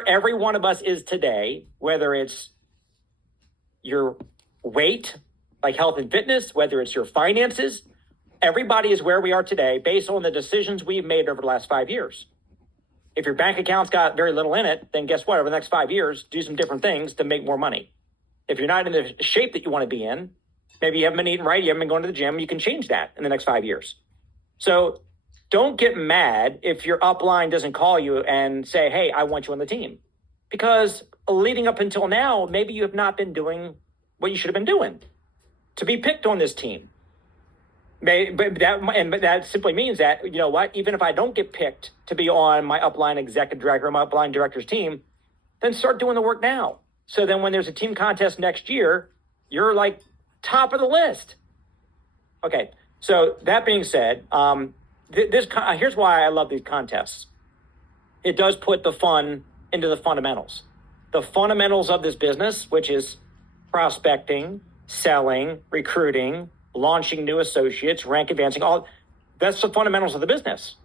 every one of us is today, whether it's your weight, like health and fitness, whether it's your finances, everybody is where we are today based on the decisions we've made over the last 5 years. If your bank account's got very little in it, then guess what? Over the next 5 years, do some different things to make more money. If you're not in the shape that you want to be in, maybe you haven't been eating right, you haven't been going to the gym, you can change that in the next 5 years. So don't get mad if your upline doesn't call you and say, hey, I want you on the team. Because leading up until now, maybe you have not been doing what you should have been doing to be picked on this team. But that simply means that, you know what, even if I don't get picked to be on my upline executive director or my upline director's team, then start doing the work now. So then when there's a team contest next year, you're like top of the list. Okay, so that being said, here's why I love these contests. It does put the fun into the fundamentals. The fundamentals of this business, which is prospecting, selling, recruiting, launching new associates, rank advancing, all that's the fundamentals of the business.